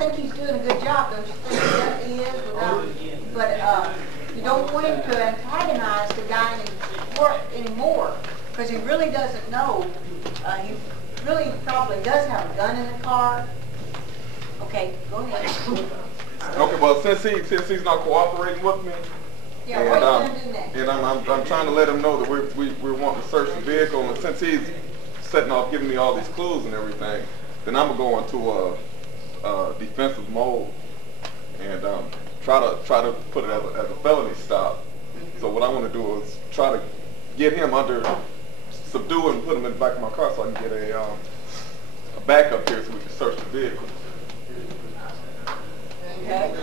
think he's doing a good job, don't you think that he is? But you don't want him to antagonize the guy anymore, because he really doesn't know. He really probably does have a gun in the car. Okay, go ahead. Okay, well, since he's not cooperating with me, yeah, what are you going to do next? And I'm trying to let him know that we're wanting to search the vehicle, and since he's setting off giving me all these clues and everything, then I'm gonna go into a defensive mode and try to put it as a felony stop. So what I want to do is try to get him subdue and put him in the back of my car so I can get a backup here so we can search the vehicle. Okay.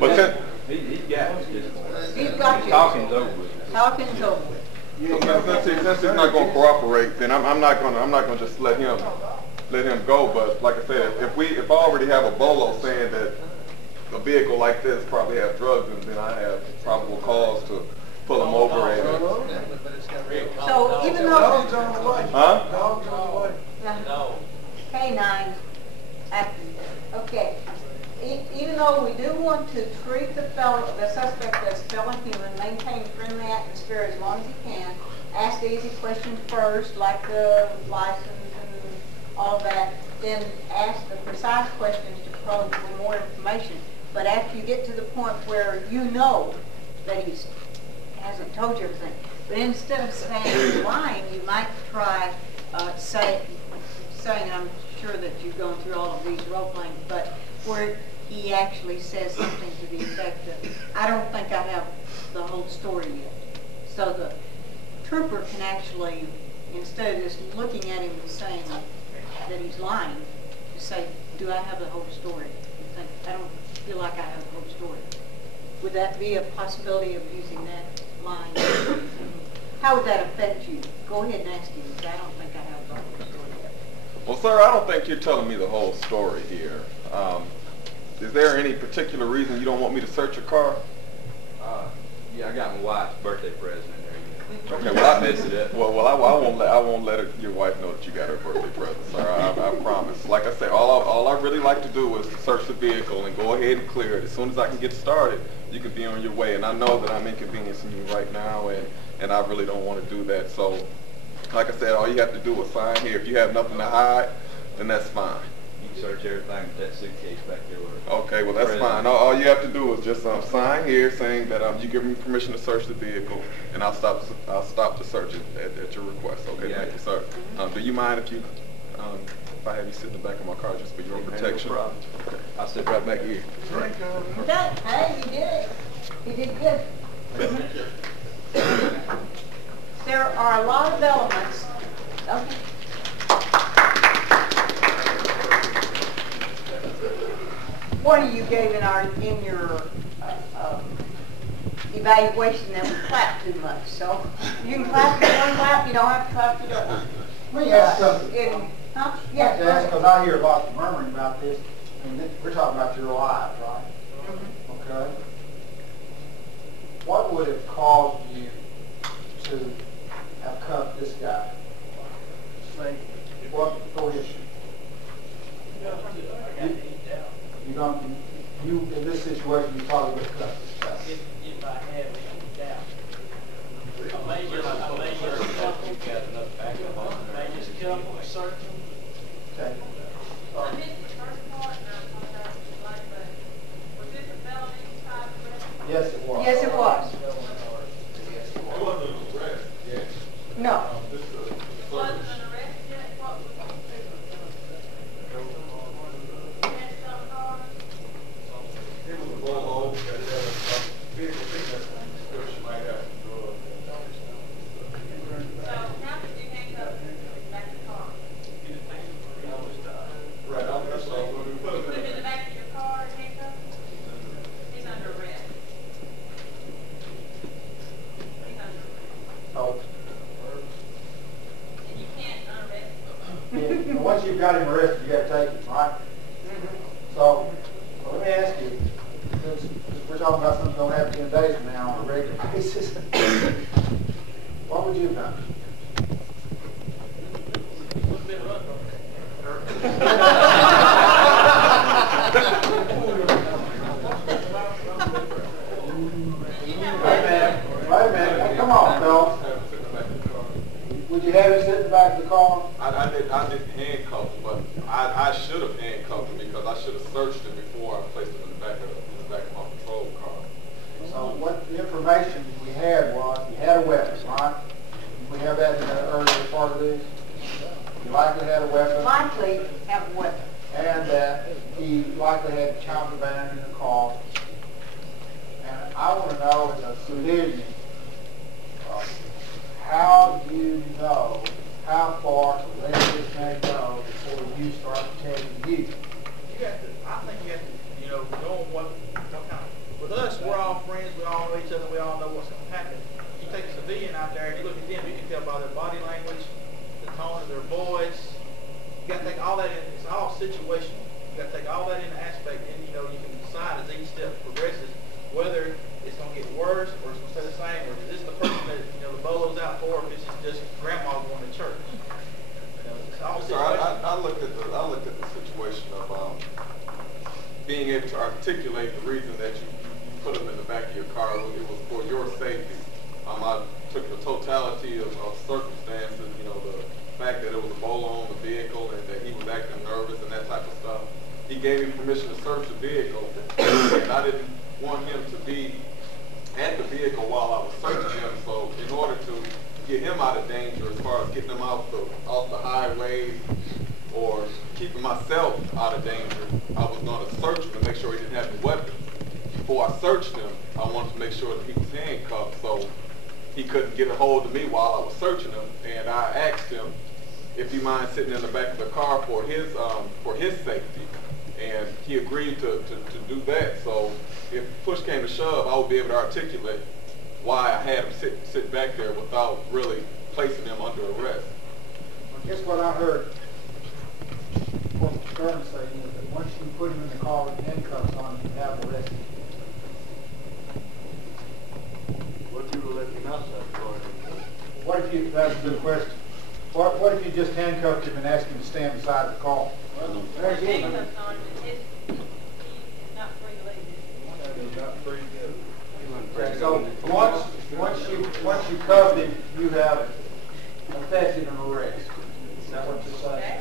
But then, he's got you. He's got you. Talking's over with. Talking's over with. so since he's not going to cooperate, then I'm not going to just let him go. But like I said, if I already have a bolo saying that a vehicle like this probably has drugs, and then I have probable cause to pull him over and. So even though Huh? No. K9 active. Okay. Even though we do want to treat the suspect as fellow human, maintain a friendly atmosphere as long as he can, ask the easy questions first, like the license and all that, then ask the precise questions to probe for more information. But after you get to the point where you know that he hasn't told you everything, but instead of saying he's lying, you might try saying, I'm sure that you've gone through all of these role playing, but where he actually says something to the effect of, I don't think I have the whole story yet. So the trooper can actually, instead of just looking at him and saying that he's lying, to say, do I have the whole story? You think, I don't feel like I have the whole story. Would that be a possibility of using that line? How would that affect you? Go ahead and ask him. I don't think I have the whole story yet. Well, sir, I don't think you're telling me the whole story here. Is there any particular reason you don't want me to search your car? Yeah, I got my wife's birthday present in there. Okay, well, I messed it up. Well, I won't let your wife know that you got her birthday present, sir. I promise. Like I said, all I really like to do is to search the vehicle and go ahead and clear it. As soon as I can get started, you can be on your way. And I know that I'm inconveniencing you right now, and I really don't want to do that. So, like I said, all you have to do is sign here. If you have nothing to hide, then that's fine. You can search everything with that suitcase back there. Okay, well that's fine. All you have to do is just sign here saying that you give me permission to search the vehicle, and I'll stop the search at your request. Okay, yeah. Thank you, sir. Do you mind if I have you sit in the back of my car just for your protection? No problem. Okay. I'll sit right back here. Okay, hey, you did it. You did good. There are a lot of elements. Okay. One of you gave in your evaluation that we clap too much. So you can clap if you want to clap. You don't have to clap if you don't want. Let me ask something. Huh? Yeah, because I hear lots of murmuring about this, and we're talking about your lives, right? Mm-hmm. Okay. What would have caused you to have cuffed this guy? What issue? You in this situation, you probably would have cuffed this guy. If I have any doubt. I may just kill him or search him. Okay. I missed the first part, and I apologize if you like, but was this a felony type arrest? Yes, it was. Yes, it was. It wasn't an arrest yet. No. Wasn't an arrest yet? What was it? You had some cars? It was a bolo that had a vehicle fitness description might have some drugs. So how did you handcuff him back in the car? Right, that's what I was going to do. Put him in the back of your car and handcuff him? He's under arrest. He's under arrest. Oh. And you can't unarrest him. And once you've got him arrested, you got to take him, right? So, let me ask you, since we're talking about something going to happen 10 days from now on a regular basis, what would you have done? handcuff him because I should have searched him before I placed him in the back of my patrol car. So what the information we had was, he had a weapon, right? We have that in the earlier part of this. He likely had a weapon. Likely have a weapon. And that he likely had contraband in the car. And I want to know, as a civilian, how do you know how far to let this man go before you start protecting you? You have to, I think you have to, you know, know what kind of, with us, we're all friends, we all know each other, we all know what's going to happen. You take a civilian out there and you look at them, you can tell by their body language, the tone of their voice. You got to take all that in, it's all situational. You got to take all that into aspect, and you know, you can decide as each step progresses whether it's going to get worse or it's going to stay the same, or is this the person that, you know, the bolo's out for, or if this is just grandma going to church. You know, it's all So situational. I looked at the situation of being able to articulate the reason that you put him in the back of your car. It was for your safety. I took the totality of circumstances, you know, the fact that it was a bolo on the vehicle and that he was acting nervous and that type of stuff. He gave me permission to search the vehicle, and I didn't want him to be at the vehicle while I was searching him. So in order to get him out of danger, as far as getting him off the highway or keeping myself out of danger, I was going to search him and make sure he didn't have any weapons. Before I searched him, I wanted to make sure that he was handcuffed so he couldn't get a hold of me while I was searching him. And I asked him if he mind sitting in the back of the car for his safety, and he agreed to do that. So if push came to shove, I would be able to articulate why I had him sit back there without really placing him under arrest. I guess what I heard what the Stern say is that once you put him in the car with handcuffs on, you have arrested. What if you were left him outside the car? What if you, that's a good question. What if you just handcuffed him and asked him to stand beside the car? There's him. Handcuffs on, he's not free to leave. He's not free to go. Okay, so once you cuffed him, you have effected an arrest. Is that what you're saying?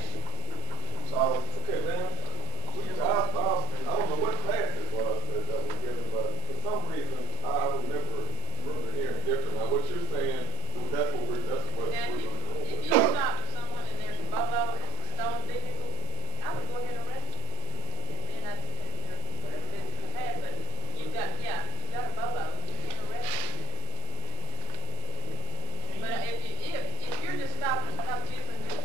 So, Okay, man. I don't know what class it was that was given, but for some reason I remember hearing different. Now, what you're saying, that's what we're Now, doing. if you stop someone and there's a bolo and it's a stolen vehicle, I would go ahead and arrest them. And then I think that whatever business you had, but you've got a bolo, you can't arrest them. But if you're just stopping people and just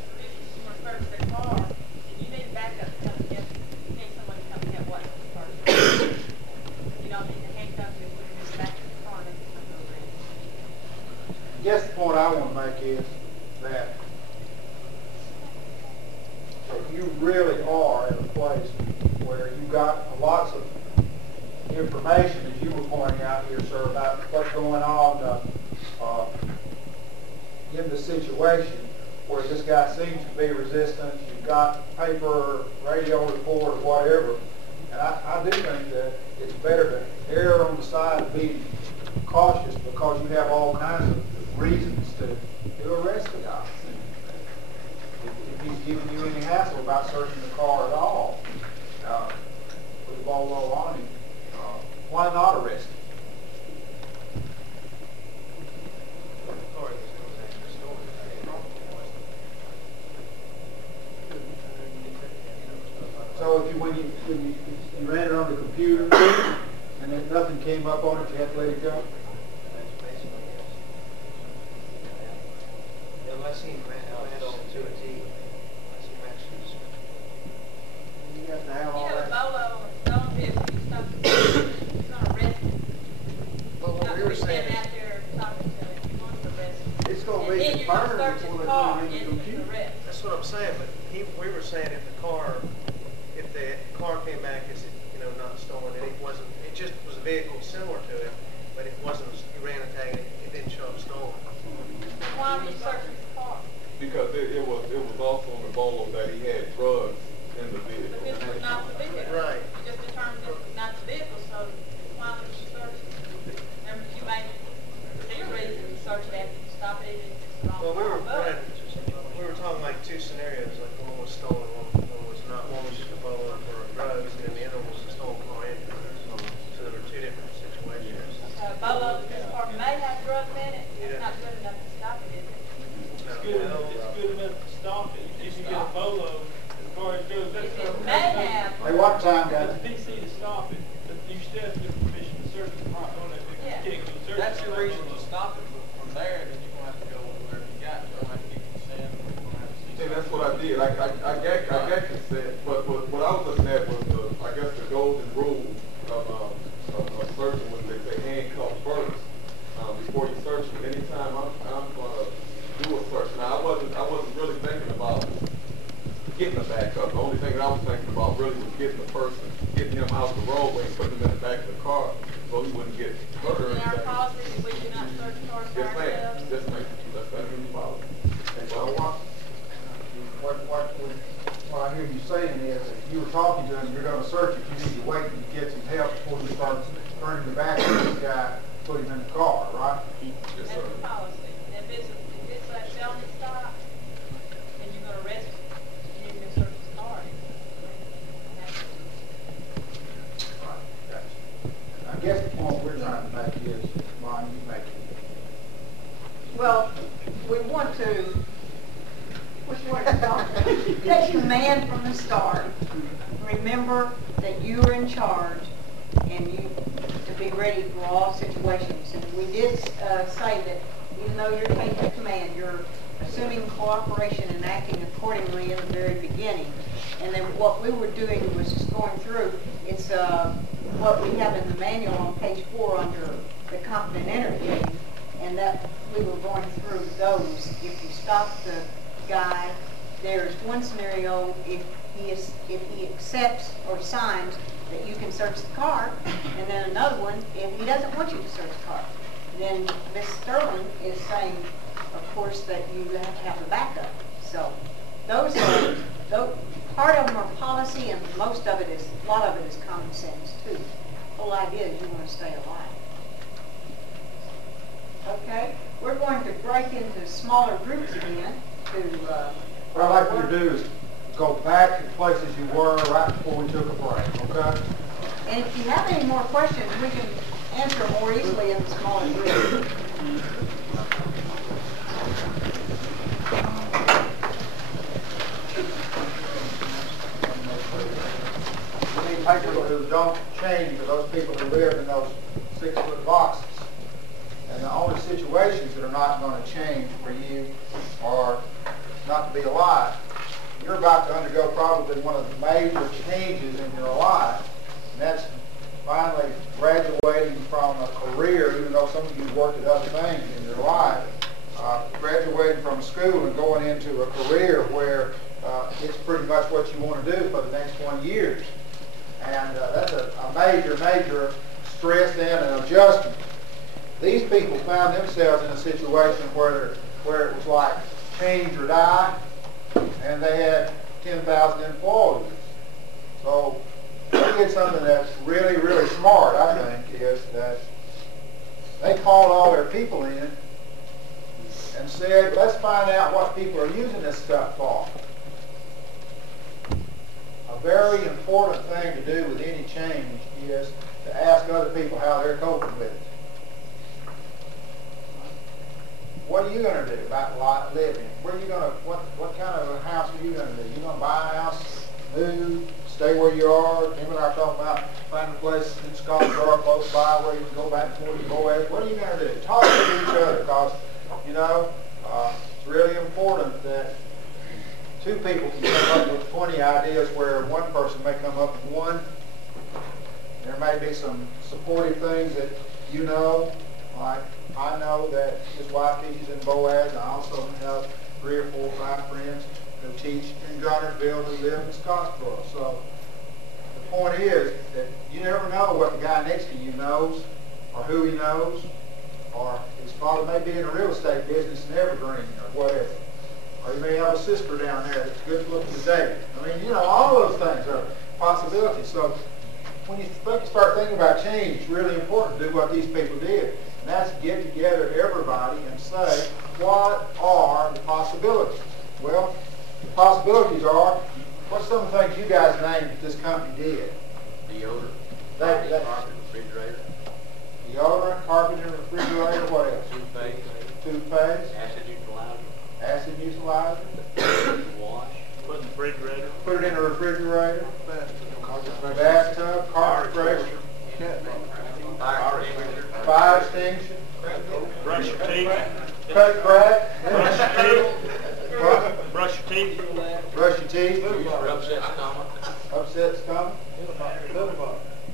want to search their car, and you need backup to come get, you need someone to come get what first. You don't need to handcuff you and put them in the back of the car and then come over in. I guess the point I want to make is that you really are at a place where you've got lots of information, as you were pointing out here, sir, about what's going on in the situation where this guy seems to be resistant. You've got paper, radio report, or whatever. And I do think that it's better to err on the side of being cautious because you have all kinds of reasons to arrest the guy. If he's giving you any hassle about searching the car at all, with the bolo on him, why not arrest him? So if when you ran it on the computer and then nothing came up on it, you had to let it go? Unless he matched to a T. Unless he matches. You have to have You all have a that. bolo on a stolen vehicle, you stop the vehicle, he's not arrested. Well, what we were saying You're not out there talking to him, you want to arrest him. it's going to And be then you're going to confirmed search his before they car put and it in the you computer. can arrest. That's what I'm saying, but we were saying if the car came back as, not stolen, and it just was a vehicle similar to it, but it wasn't, you ran a tag, it didn't show up stolen. Why would you search his car? Because it was also on the bolo that he had drugs in the vehicle. But this was not the vehicle. Right. You just determined this was not the vehicle, so why would you search it? Remember, you made clear reason to search it after you stop it, and it's the Well, wrong car. we were talking like two scenarios, like one was stolen, one was not, one was just a Hey, what time, guys? The PC to stop it, but you still have to get permission to search it, right, on it, Yeah. if you can't go search it. That's your reason to stop it, but from there, then you're gonna have to go with whatever you got. You're gonna have to get consent, you're gonna have to see. And that's what I did. I got consent, but what I was looking at was I guess the golden rule of searching when they say handcuff first before you search them. Anytime I'm gonna do a search. Now I wasn't really thinking about getting the back up. The only thing that I was thinking about really was getting the person, getting him out the roadway and putting him in the back of the car so he wouldn't get hurt or In our anything. policy, that we do not search cars for Yes, ma'am. ourselves. Yes, ma'am. That's in the policy. What I hear you saying is that if you were talking to him, you're gonna search it, you need to wait and get some help before you start turning the back of this guy, put him in the car, right? Yes, That's sir. the policy. And if it's a felony stop, and you're gonna arrest him, you need to search his car. I guess the point we're trying to make is, Ron, you make it. Well, we want to take command from the start. Remember that you are in charge and you to be ready for all situations. And we did say that even though you're taking command, you're assuming cooperation and acting accordingly in the very beginning. And then what we were doing was just going through, it's what we have in the manual on page 4 under the competent interview, and that we were going through those. If you stop the guy, there's one scenario if he accepts or signs that you can search the car, and then another one if he doesn't want you to search the car. Then Ms. Sterling is saying, of course, that you have to have a backup. So those are part of them are policy, and a lot of it is common sense too. The whole idea is you want to stay alive. Okay, we're going to break into smaller groups again to. What I'd like you to do is go back to the places you were right before we took a break, okay? And if you have any more questions, we can answer more easily in the smaller groups. We need people who don't change for those people who live in those 6-foot boxes. And the only situations that are not going to change for you are not to be alive. You're about to undergo probably one of the major changes in your life, and that's finally graduating from a career, even though some of you worked at other things in your life, graduating from school and going into a career where it's pretty much what you want to do for the next 20 years. And that's a major stress and an adjustment. These people found themselves in a situation where it was like change or die, and they had 10,000 employees. So they did something that's really, really smart, I think, is that they called all their people in and said, let's find out what people are using this stuff for. A very important thing to do with any change is to ask other people how they're coping with it. What are you going to do about living? Where are you going to? What kind of a house are you going to do? You going to buy a house, move, stay where you are? Tim and I are talking about finding a place in Scottsboro close by where you can go back and forth to Boaz. What are you going to do? Talk to each other, because it's really important that two people can come up with 20 ideas where one person may come up with one. There may be some supportive things that you know, like I know that his wife teaches in Boaz. I also have 3 or 4 or 5 friends who teach in Gunnersville who live in Scottsboro. So the point is that you never know what the guy next to you knows, or who he knows, or his father may be in a real estate business in Evergreen or whatever. Or you may have a sister down there that's good looking today. I mean, all those things are possibilities. So when you start thinking about change, it's really important to do what these people did. And that's get together everybody and say, what are the possibilities? Well, the possibilities are, what's some of the things you guys named that this company did? Deodorant, carpet, refrigerator, Deodorant, carpet and refrigerator, what else? toothpaste, Toothpaste, acid neutralizer, acid neutralizer, wash, Put in the refrigerator. put it in a refrigerator, bathtub, carpet pressure, fire extinguisher, Brush your teeth. cut crack, Brush your teeth. Brush your teeth. brush your teeth, upset stomach,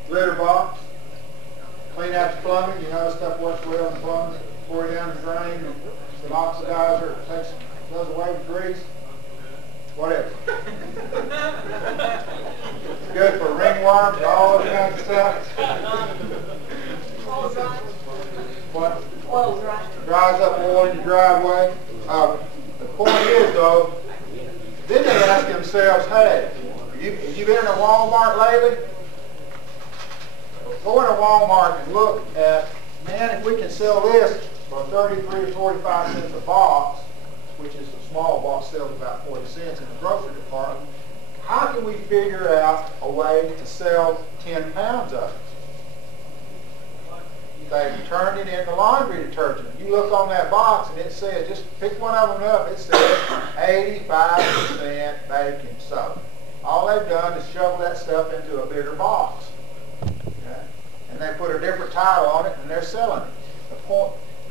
litter box, clean out your plumbing, you know stuff works well in the plumbing, pour it down the drain, and some oxidizer, does away with grease, whatever. It's good for ringworms and all that kind of stuff. Clothes dry. What? Clothes dry. Dries up oil in your driveway. The point is, though, then they ask themselves, hey, have you been in a Walmart lately? Go in a Walmart and look at, man, if we can sell this for 33 to 45 cents a box, which is a small box sells about 40 cents in the grocery department, how can we figure out a way to sell 10 pounds of it? They turned it into laundry detergent. You look on that box and it says, just pick one of them up, it says 85% baking soda. All they've done is shovel that stuff into a bigger box. Okay? And they put a different title on it and they're selling it. The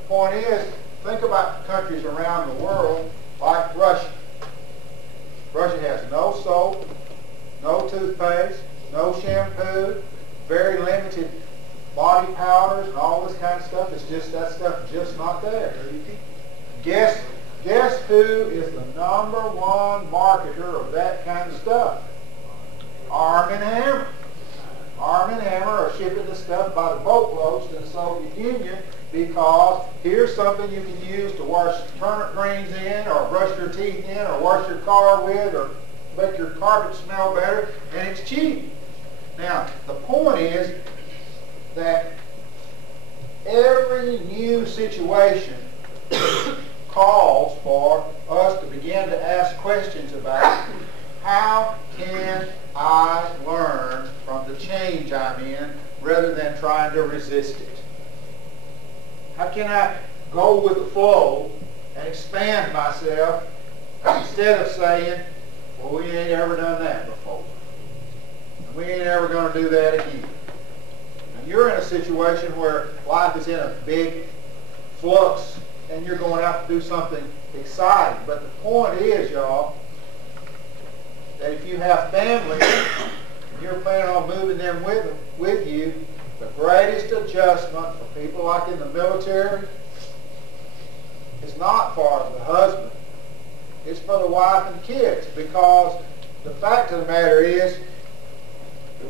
point is, think about countries around the world like Russia. Russia has no soap, no toothpaste, no shampoo, very limited body powders and all this kind of stuff. It's just, that stuff is just not there. Guess who is the #1 marketer of that kind of stuff? Arm & Hammer. Arm & Hammer are shipping the stuff by the boatloads to the Soviet Union because here's something you can use to wash turnip greens in, or brush your teeth in, or wash your car with, or make your carpet smell better, and it's cheap. Now, the point is that every new situation calls for us to begin to ask questions about how can I learn from the change I'm in rather than trying to resist it. How can I go with the flow and expand myself instead of saying, well, we ain't ever done that before. And we ain't ever going to do that again. You're in a situation where life is in a big flux and you're going out to do something exciting. But the point is, y'all, that if you have family and you're planning on moving them with you, the greatest adjustment for people like in the military is not for the husband. It's for the wife and the kids, because the fact of the matter is,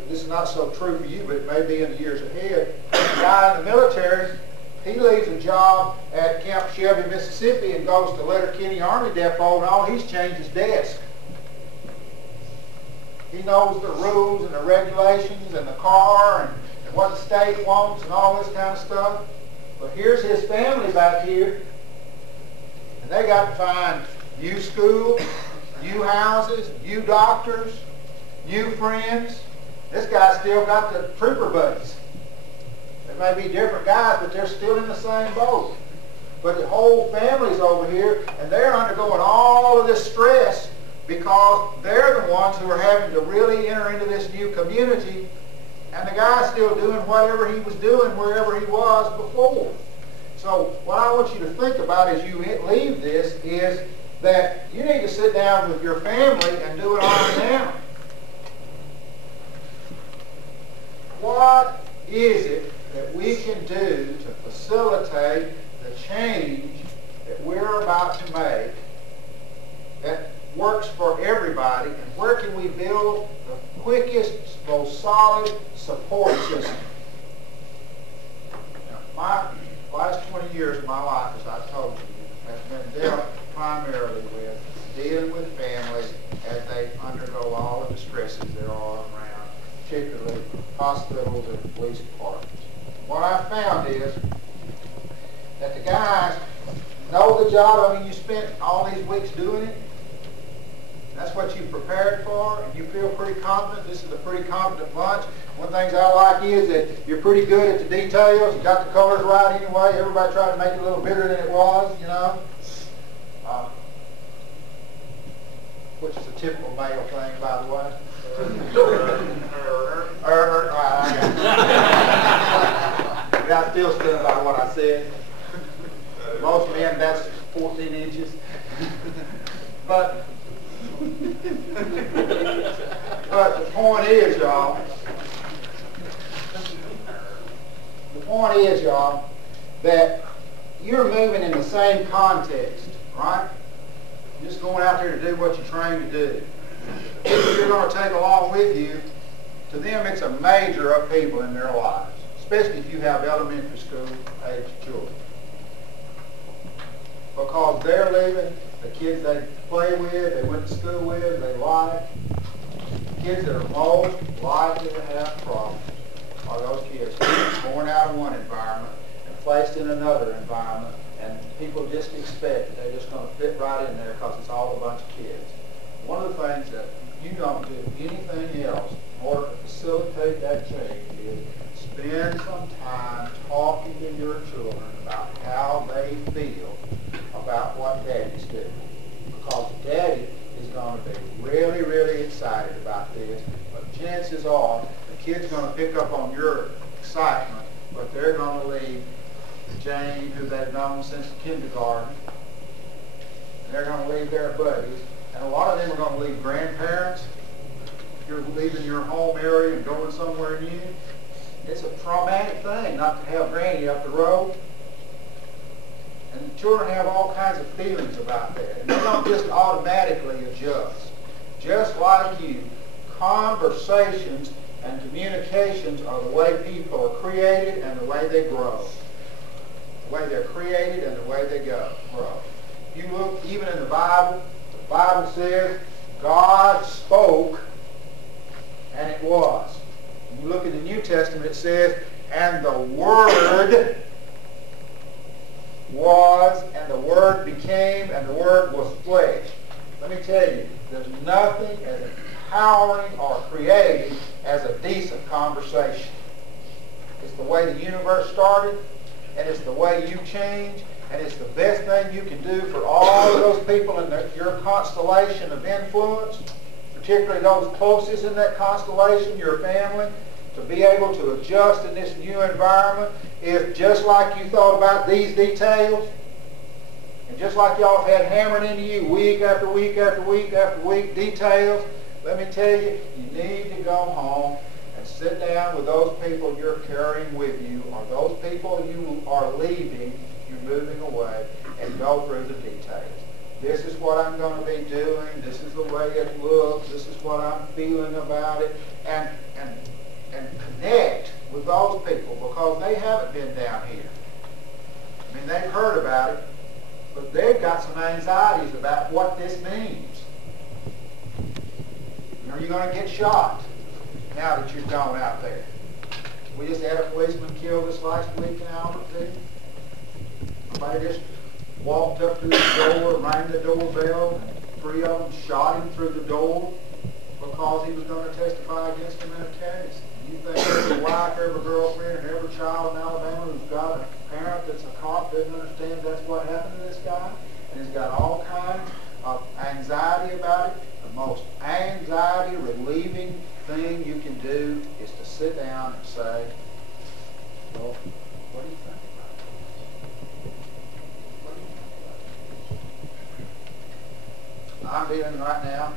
this is not so true for you, but it may be in the years ahead. The guy in the military, he leaves a job at Camp Shelby, Mississippi, and goes to Letterkenny Army Depot, and all he's changed his desk. He knows the rules and the regulations and the car and what the state wants and all this kind of stuff. But here's his family back here, and they got to find new schools, new houses, new doctors, new friends. This guy's still got the trooper buddies. They may be different guys, but they're still in the same boat. But the whole family's over here, and they're undergoing all of this stress because they're the ones who are having to really enter into this new community, and the guy's still doing whatever he was doing wherever he was before. So what I want you to think about as you leave this is that you need to sit down with your family and do it on now. What is it that we can do to facilitate the change that we're about to make that works for everybody, and where can we build the quickest, most solid support system? Now, my last 20 years of my life, as I told you, has been dealt primarily with dealing with families as they undergo all of the stresses there are around, particularly hospitals and police departments. What I found is that the guys know the job. I mean, you spent all these weeks doing it. That's what you prepared for, and you feel pretty confident. This is a pretty competent bunch. One of the things I like is that you're pretty good at the details. You got the colors right anyway. Everybody tried to make it a little bigger than it was, you know. Which is a typical male thing, by the way. point is, y'all, that you're moving in the same context, right? You're just going out there to do what you're trained to do. People you're going to take along with you, to them it's a major upheaval in their lives, especially if you have elementary school age children. Because they're leaving the kids they play with, they went to school with, they like. Kids that are most likely to have problems are those kids born out of one environment and placed in another environment, and people just expect that they're just going to fit right in there because it's all a bunch of kids. One of the things that you don't do anything else in order to facilitate that change is spend some time talking to your children about how they feel about what daddy's doing. Because daddy is going to be really, really excited about this, but chances are the kid's going to pick up on your excitement, but they're going to leave Jane, who they've known since kindergarten, and they're going to leave their buddies, and a lot of them are going to leave grandparents. If you're leaving your home area and going somewhere new, it's a traumatic thing not to have Granny up the road. And the children have all kinds of feelings about that. And they don't just automatically adjust. Just like you, conversations and communications are the way people are created and the way they grow. The way they're created and the way they grow. If you look even in the Bible says God spoke and it was. When you look in the New Testament, it says, and the Word was, and the Word became, and the Word was flesh. Let me tell you, there's nothing as empowering or creative as a decent conversation. It's the way the universe started, and it's the way you change, and it's the best thing you can do for all of those people in your constellation of influence, particularly those closest in that constellation, your family, to be able to adjust in this new environment. If just like you thought about these details, and just like y'all have had hammered into you week after week after week after week details, let me tell you, you need to go home and sit down with those people you're carrying with you, or those people you are leaving, you're moving away, and go through the details. This is what I'm going to be doing. This is the way it looks. This is what I'm feeling about it. And connect with those people, because they haven't been down here. I mean, they've heard about it, but they've got some anxieties about what this means. Are you going to get shot now that you've gone out there? We just had a policeman killed this last week in Albertville. Somebody just walked up to the door, rang the doorbell, and 3 of them shot him through the door because he was going to testify against him in a case. You think every wife, every girlfriend, and every child in Alabama who's got a parent that's a cop doesn't understand that's what happened to this guy? And he's got all kinds of anxiety about it. The most anxiety-relieving thing you can do is to sit down and say, well, what do you think about this? What do you think about this? I'm dealing right now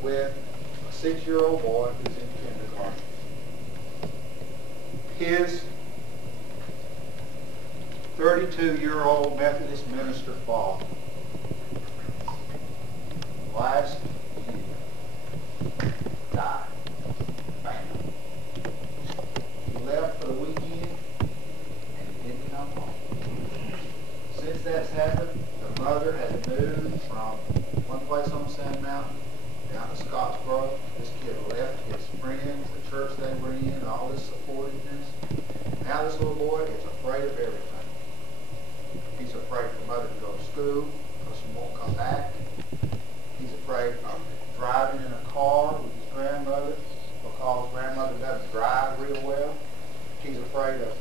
with a 6-year-old boy who's in kindergarten. His 32-year-old Methodist minister father, last year, died. Bam. He left for the weekend and he didn't come home. Since that's happened, the mother has moved from one place on Sand Mountain down to Scottsboro. This kid left his friends, the church they were in, all this supportiveness. Now this little boy is afraid of everything. He's afraid for mother to go to school because she won't come back. He's afraid of driving in a car with his grandmother because grandmother doesn't drive real well. He's afraid of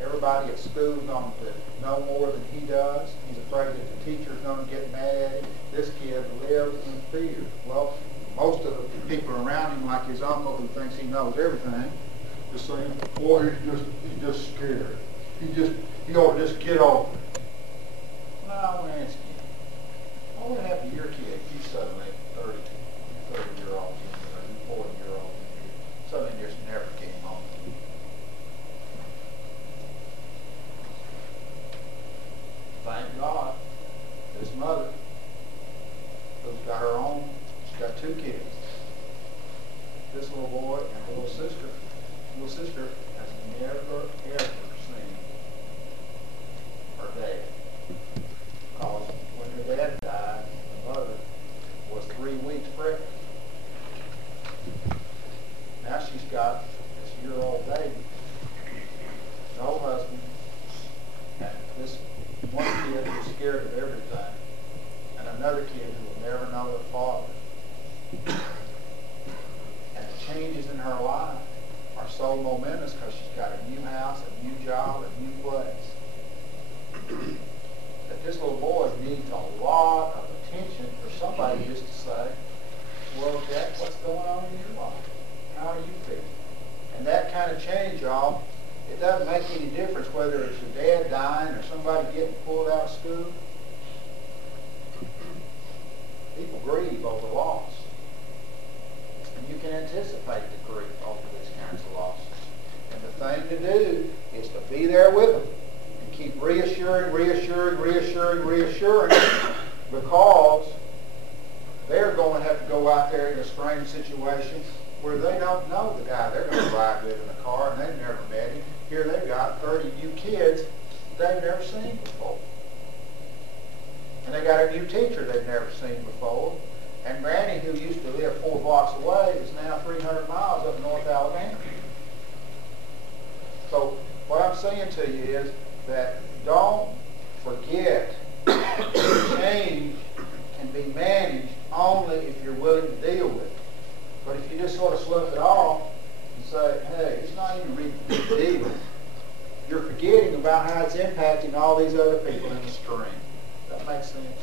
everybody at school going to know more than he does. He's afraid that the teacher's going to get mad at him. This kid lives in fear. Well, most of the people around him, like his uncle who thinks he knows everything, just saying, boy, he's just scared. He ought to just get over it. Well, I want to ask you, what would happen to your kid if you suddenly 30-year-old or 40-year-old suddenly just never came home? so momentous because she's got a new house, a new job, a new place. That this little boy needs a lot of attention for somebody just to say, well, Jack, what's going on in your life? How are you feeling? And that kind of change, y'all, it doesn't make any difference whether it's your dad dying or somebody getting pulled out of school. People grieve over loss. And you can anticipate the grief over these kinds of losses. And the thing to do is to be there with them and keep reassuring, because they're going to have to go out there in a strange situation where they don't know the guy they're going to ride with in the car, and they've never met him. Here they've got 30 new kids they've never seen before. And they got a new teacher they've never seen before. And Granny, who used to live 4 blocks away, is now 300 miles up North Alabama. So what I'm saying to you is that don't forget that change can be managed only if you're willing to deal with it. But if you just sort of slough it off and say, hey, it's not even really a big deal, you're forgetting about how it's impacting all these other people in the stream. That makes sense?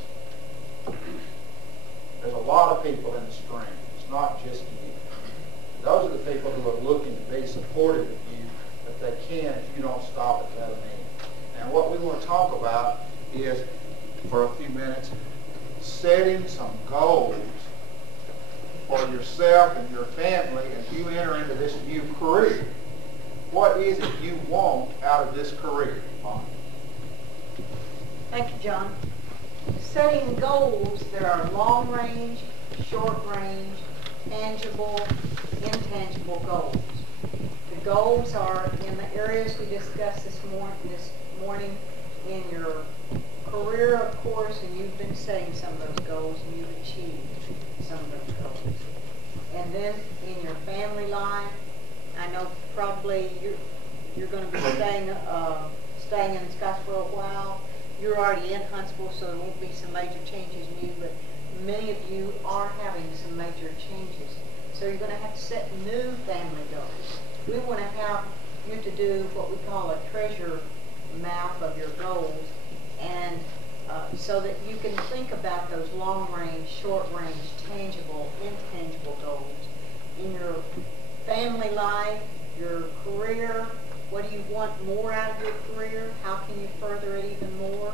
There's a lot of people in the stream. It's not just you. Those are the people who are looking to be supportive of you, but they can if you don't stop at that end. And what we want to talk about is, for a few minutes, setting some goals for yourself and your family as you enter into this new career. What is it you want out of this career, Mom? Thank you, John. Setting goals, there are long range, short range, tangible, intangible goals. The goals are in the areas we discussed this morning in your career, of course, and you've been setting some of those goals and you've achieved some of those goals. And then in your family life, I know probably you're going to be staying in Scottsboro a while. You're already in Huntsville, so there won't be some major changes in you, but many of you are having some major changes. So you're going to have to set new family goals. We want to have you to do what we call a treasure map of your goals, and so that you can think about those long-range, short-range, tangible, intangible goals. In your family life, your career, what do you want more out of your career? How can you further it even more?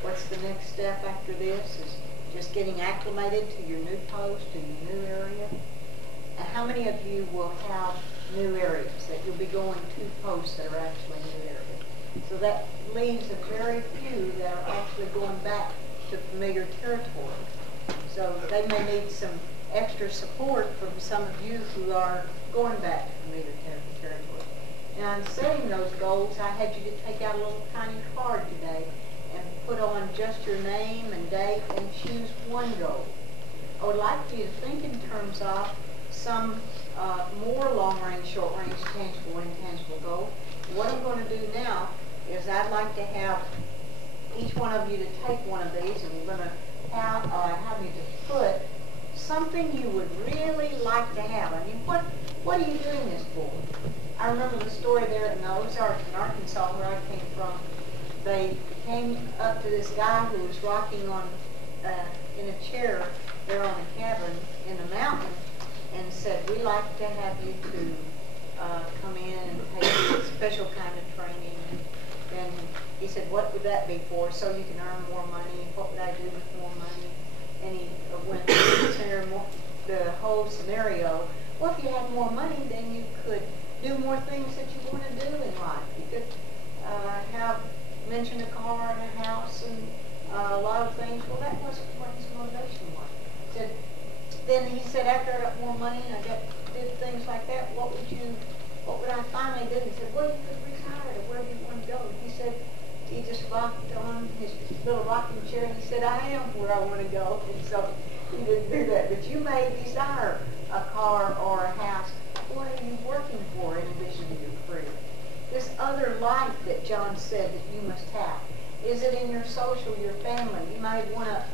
What's the next step after this? Is just getting acclimated to your new post, to your new area? And how many of you will have new areas, that you'll be going to posts that are actually new areas? So that leaves a very few that are actually going back to familiar territory. So they may need some extra support from some of you who are going back to familiar territory. And in setting those goals, I had you to take out a little tiny card today and put on just your name and date and choose one goal. I would like for you to think in terms of some more long-range, short-range, tangible, intangible goals. What I'm going to do now is I'd like to have each one of you to take one of these, and we're going to have you to put something you would really like to have. I mean, what are you doing this for? I remember the story there in the Ozarks in Arkansas where I came from. They came up to this guy who was rocking on in a chair there on a cabin in the mountain and said, "We'd like to have you to come in and take a special kind of training." And he said, "What would that be for?" "So you can earn more money." "What would I do with more money?" And he went through the whole scenario. Well, if you had more money, then you could do more things that you want to do in life. You could mention a car and a house and a lot of things. Well, that wasn't what his motivation was. Then he said, after I got more money and I did things like that, what would I finally do? He said, "Well, you could retire to wherever you want to go." He said, he just rocked on his little rocking chair and he said, "I am where I want to go." And so he didn't do that. But you may desire a car or a house. What are you working for in addition to your career? This other life that John said that you must have. Is it in your social, your family? You might want to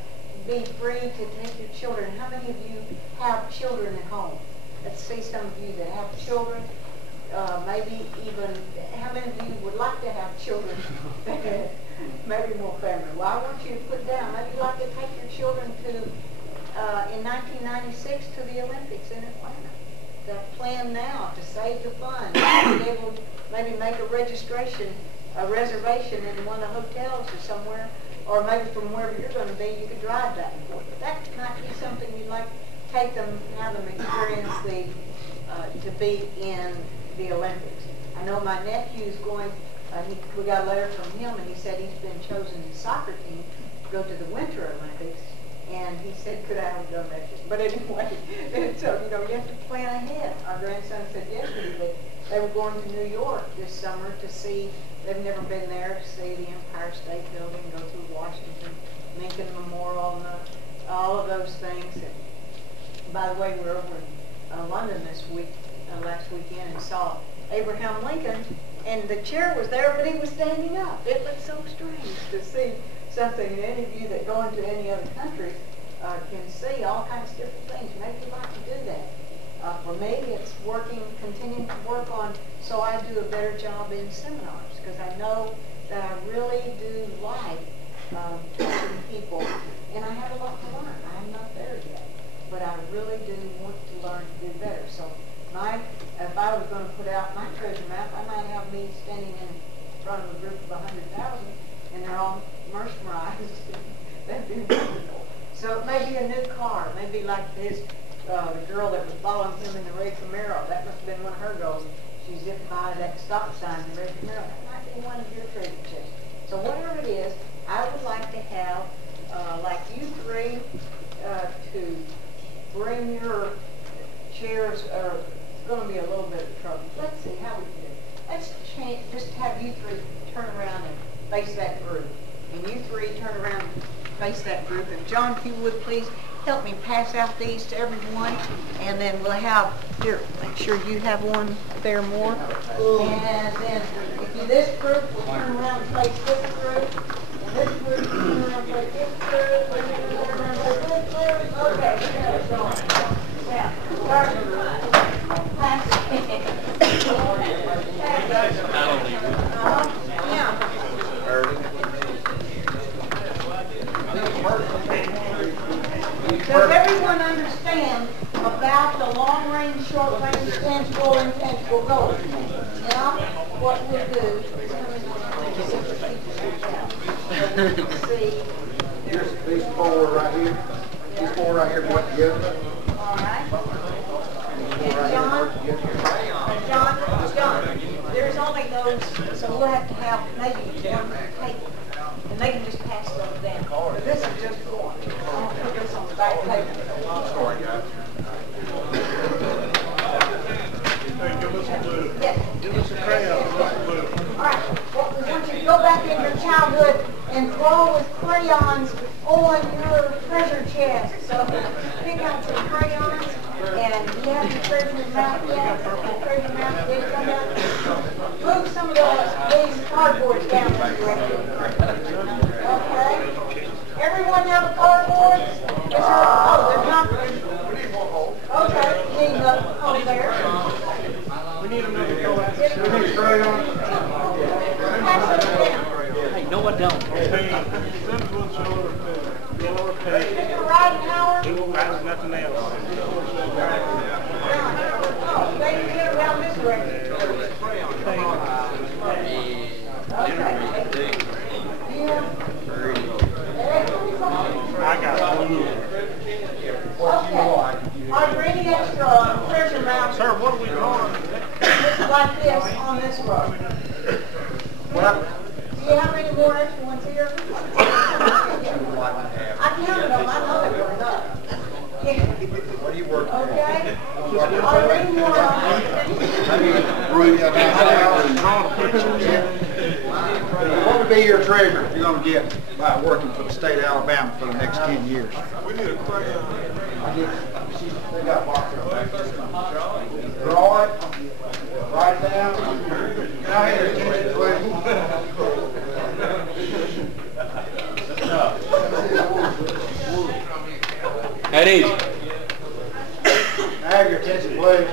be free to take your children. How many of you have children at home? Let's see some of you that have children. maybe even, how many of you would like to have children? Maybe more family. Well, I want you to put down, maybe you'd like to take your children to, in 1996 to the Olympics in Atlanta. To plan now, to save the funds, to be able to maybe make a reservation in one of the hotels or somewhere, or maybe from wherever you're going to be, you could drive back and forth. But that might be something you'd like to take them, have them experience to be in the Olympics. I know my nephew's going, we got a letter from him, and he said he's been chosen his soccer team to go to the Winter Olympics, and he said, could I have done that? But anyway, so, you know, you have to plan ahead. Our grandson said yesterday that they were going to New York this summer to see, they've never been there, to see the Empire State Building, go through Washington, Lincoln Memorial, and all of those things. And by the way, we were over in London this week, last weekend, and saw Abraham Lincoln, and the chair was there, but he was standing up. It looked so strange to see something, and any of you that go into any other country can see all kinds of different things. Maybe you'd like to do that. For me, it's continuing to work on, so I do a better job in seminars, because I know that I really do like teaching people, and I have a lot to learn. I'm not there yet, but I really do want to learn to do better. So if I was going to put out my treasure map, I might have me standing in front of a group of 100,000, and they're all mesmerized. That'd be wonderful. So it may be a new car, maybe like this. The girl that was following him in the Red Camaro, that must have been one of her goals. She zipped by that stop sign in the Red Camaro. That might be one of your treasure chests. So whatever it is, I would like to have, like you three, to bring your chairs, it's going to be a little bit of trouble. Let's see how we can do it. Let's just have you three turn around and face that group. And you three turn around and face that group. And John, if you would please help me pass out these to everyone. And then we'll have, here, make sure you have one there more. And then this group will turn around and face this group. And this group will turn around and face this group. And then we'll turn around and face this group. Okay, yeah, John. Now, start pass it. Does everyone understand about the long range, short range, tangible, and intangible goals? Now, what we'll do is come and see. Here's these four right here. These four right here work together. All right. And John, there's only those, so we'll have to have maybe one table. And they can just pass those down. But this is just one. I'm going to put this on the back table. Sorry, guys. Hey, give us a blue. Yes. Give us a crayon. Give us a blue. All right. Well, we want you to go back in your childhood and draw with crayons on your treasure chest. So pick out your crayons. And do you have your treasure map yet? The treasure map did come out. Move some of these cardboards down this direction. Okay. Everyone have a cardboard? Is there, oh, there's not. Okay. You need another hole there. We need another color. We need crayon. Pass it down. Hey, no, I don't. Simple shoulder pad. Yellow pad. Mr. Ridenhour? There's nothing else. Oh, they can get around this direction. Okay. I got one. Okay. Are there any extra treasure maps? Sir, what are we calling Like this on this row? Do you have any more extra ones here? I counted them. I know they were enough. What do you work for? Okay? Are there any more What would be your treasure you're going to get by working for the state of Alabama for the next 10 years? We need a crayon. They got boxes. Draw it, write it down. Now here's attention, please. That easy. Now have your attention, please.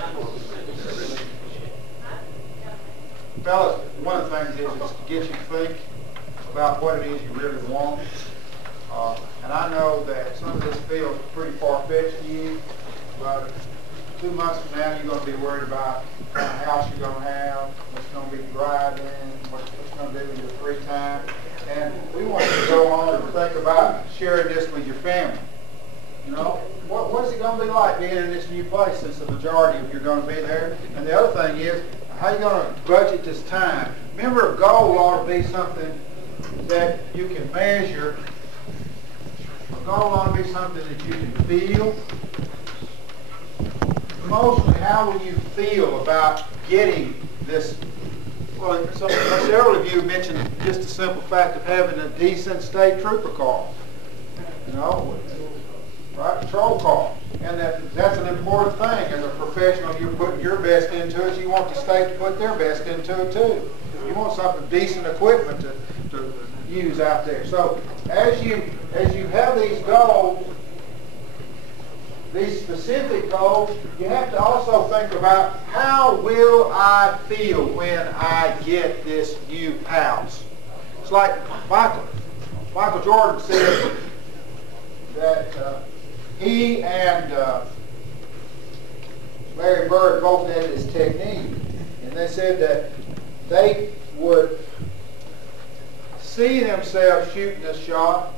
fellas, one of the things is to get you to think about what it is you really want. And I know that some of this feels pretty far-fetched to you, but 2 months from now you're going to be worried about what kind of house you're going to have, what's going to be driving, what you're going to do with your free time. And we want you to go on and think about sharing this with your family. You know, what is it going to be like being in this new place since the majority of you are going to be there? And the other thing is, how are you going to budget this time? Remember, a goal ought to be something that you can measure. A goal ought to be something that you can feel. Emotionally, how will you feel about getting this? Well, several of you mentioned just the simple fact of having a decent state trooper car. You know, right? Patrol car. And that's an important thing. As a professional, you're putting your best into it. You want the state to put their best into it too. You want some decent equipment to use out there. So as you have these goals, these specific goals, you have to also think about how will I feel when I get this new house. It's like Michael Jordan said that he and Larry Bird both had this technique, and they said that they would see themselves shooting this shot,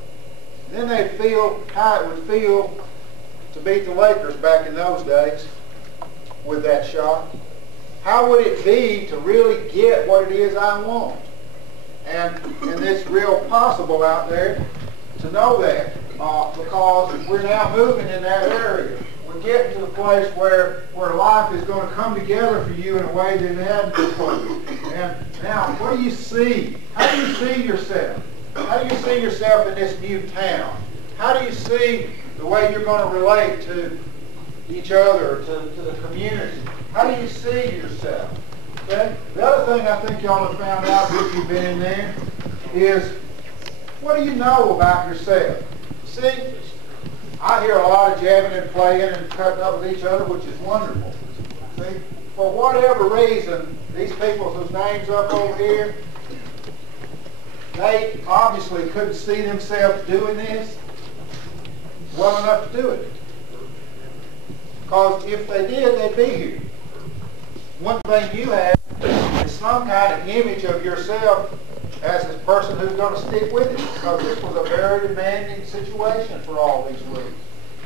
and then they'd feel how it would feel to beat the Lakers back in those days with that shot. How would it be to really get what it is I want? And it's real possible out there to know that because we're now moving in that area. We're getting to the place where life is going to come together for you in a way that it hadn't before. And now, what do you see? How do you see yourself? How do you see yourself in this new town? How do you see the way you're going to relate to each other, to the community? How do you see yourself? Okay? The other thing I think y'all have found out if you've been in there is, what do you know about yourself? See, I hear a lot of jabbing and playing and cutting up with each other, which is wonderful. See, for whatever reason, these people whose names up over here, they obviously couldn't see themselves doing this well enough to do it. Because if they did, they'd be here. One thing you have is some kind of image of yourself as a person who's going to stick with it, because this was a very demanding situation for all these weeks.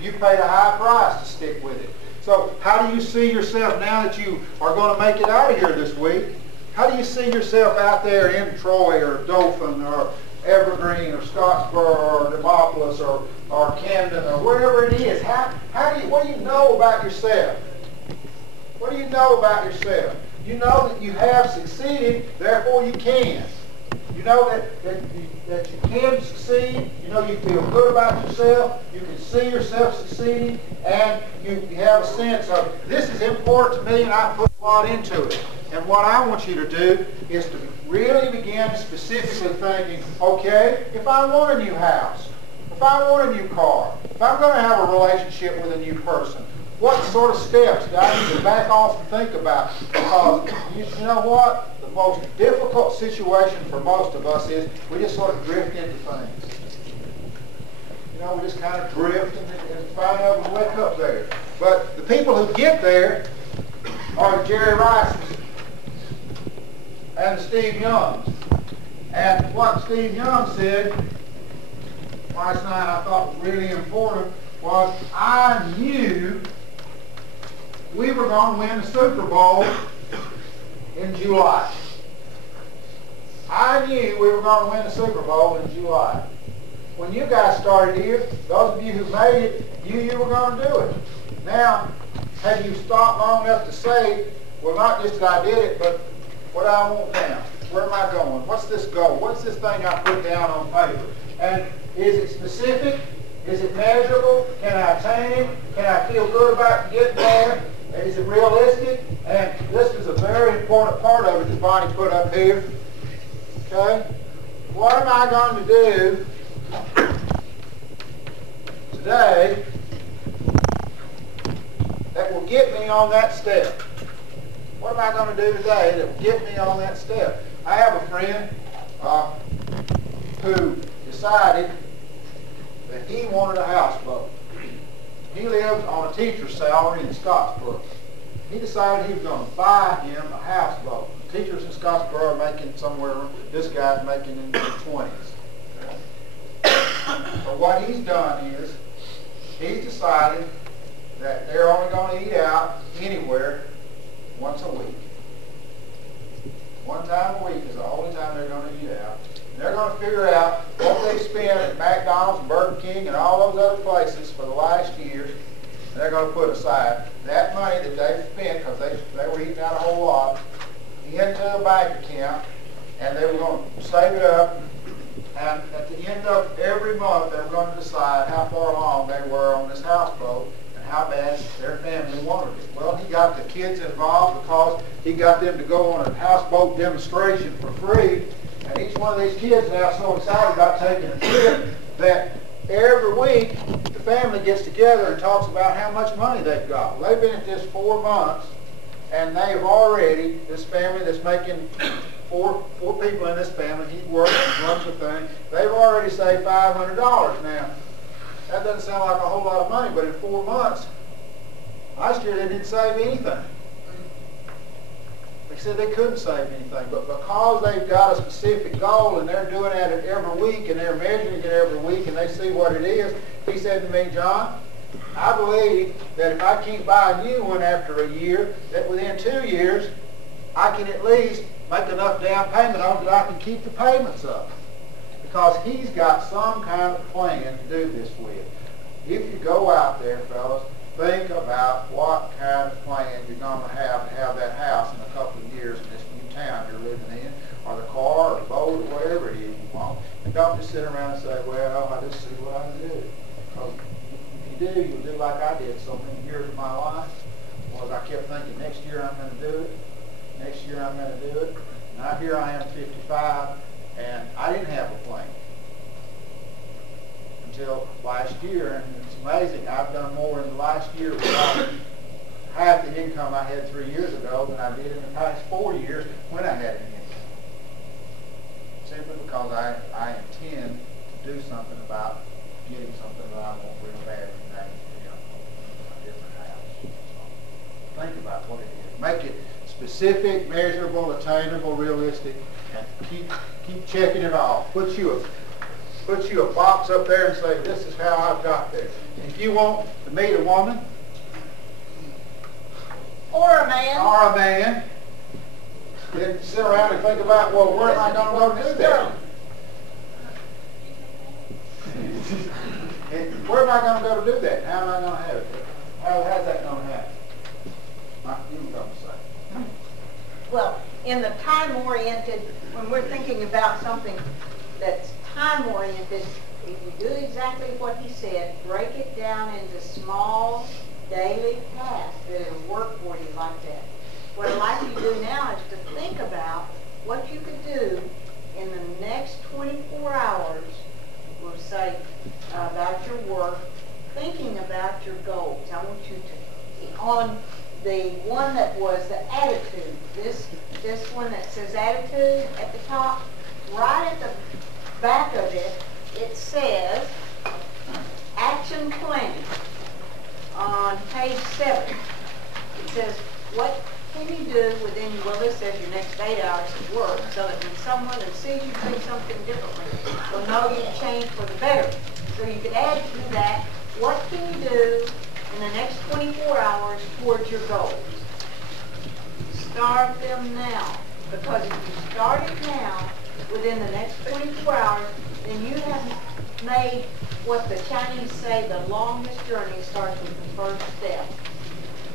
You paid a high price to stick with it. So how do you see yourself now that you are going to make it out of here this week? How do you see yourself out there in Troy or Dothan or Evergreen or Scottsboro or Demopolis or Camden or wherever it is? What do you know about yourself? What do you know about yourself? You know that you have succeeded, therefore you can. You know that you can succeed. You know you feel good about yourself. You can see yourself succeeding. And you have a sense of, this is important to me and I put a lot into it. And what I want you to do is to really begin specifically thinking, okay, if I want a new house, if I want a new car, if I'm going to have a relationship with a new person, what sort of steps do I need to back off and think about? Because you know what? The most difficult situation for most of us is we just sort of drift into things. You know, we just kind of drift and find out we wake up there. But the people who get there are the Jerry Rices and the Steve Youngs. And what Steve Young said last night I thought was really important was, I knew we were going to win the Super Bowl in July. I knew we were going to win the Super Bowl in July. When you guys started here, those of you who made it, you were going to do it. Now, have you stopped long enough to say, well, not just that I did it, but what I want now? Where am I going? What's this goal? What's this thing I put down on paper? And is it specific? Is it measurable? Can I attain it? Can I feel good about getting there? Is it realistic? And this is a very important part of it that Bonnie put up here. Okay? What am I going to do today that will get me on that step? What am I going to do today that will get me on that step? I have a friend who decided that he wanted a houseboat. He lives on a teacher's salary in Scottsboro. He decided he was going to buy him a houseboat. Teachers in Scottsboro are making somewhere, this guy's making in the 20s. So what he's done is, he's decided that they're only going to eat out anywhere once a week. One time a week is the only time they're going to eat out. And they're going to figure out what they spent at McDonald's and Burger King and all those other places for the last year. And they're going to put aside that money that they spent, because they were eating out a whole lot, into a bank account, and they were going to save it up. And at the end of every month, they were going to decide how far along they were on this houseboat and how bad their family wanted it. Well, he got the kids involved because he got them to go on a houseboat demonstration for free. And each one of these kids now is so excited about taking a trip that every week the family gets together and talks about how much money they've got. Well, they've been at this 4 months, and they've already, this family that's making four people in this family, he works and runs the thing, they've already saved $500 now. That doesn't sound like a whole lot of money, but in 4 months, last year they didn't save anything. They said they couldn't save anything, but because they've got a specific goal and they're doing it every week and they're measuring it every week and they see what it is, he said to me, John, I believe that if I can't buy a new one after a year, that within 2 years, I can at least make enough down payment on it that I can keep the payments up. Because he's got some kind of plan to do this with. If you go out there, fellas, think about what kind of plan you're going to have that house in a couple of years in this new town you're living in, or the car, or the boat, or whatever it is you want. And don't just sit around and say, well, I just see what I can do. Because if you do, you'll do like I did so many years of my life. Was I kept thinking, next year I'm going to do it. Next year I'm going to do it. Now here I am 55, and I didn't have a plan until last year, and it's amazing. I've done more in the last year without half the income I had 3 years ago than I did in the past 4 years when I had an income. Simply because I intend to do something about getting something that I want real bad in a different house. So think about what it is. Make it specific, measurable, attainable, realistic, and keep checking it off. Put you a box up there and say, this is how I've got there. And if you want to meet a woman Or a man, then sit around and think about, well, where am I going to go to do that? And where am I going to go to do that? How am I going to have it? How's that going to happen? You were going to say. well, in the time-oriented, when we're thinking about something that's time-oriented, if you do exactly what he said, break it down into small daily tasks that'll work for you like that. What I'd like you to do now is to think about what you could do in the next 24 hours, we'll say, about your work, thinking about your goals. I want you to, on the one that was the attitude, this one that says attitude at the top, right at the back of it, it says action plan on page 7. It says, what can you do within, well, this says your next 8 hours of work, so that when someone that sees you do something differently will know you've changed for the better. So you could add to that, what can you do in the next 24 hours towards your goals? Start them now, because if you start it now, within the next 24 hours, then you have made what the Chinese say the longest journey starts with the first step.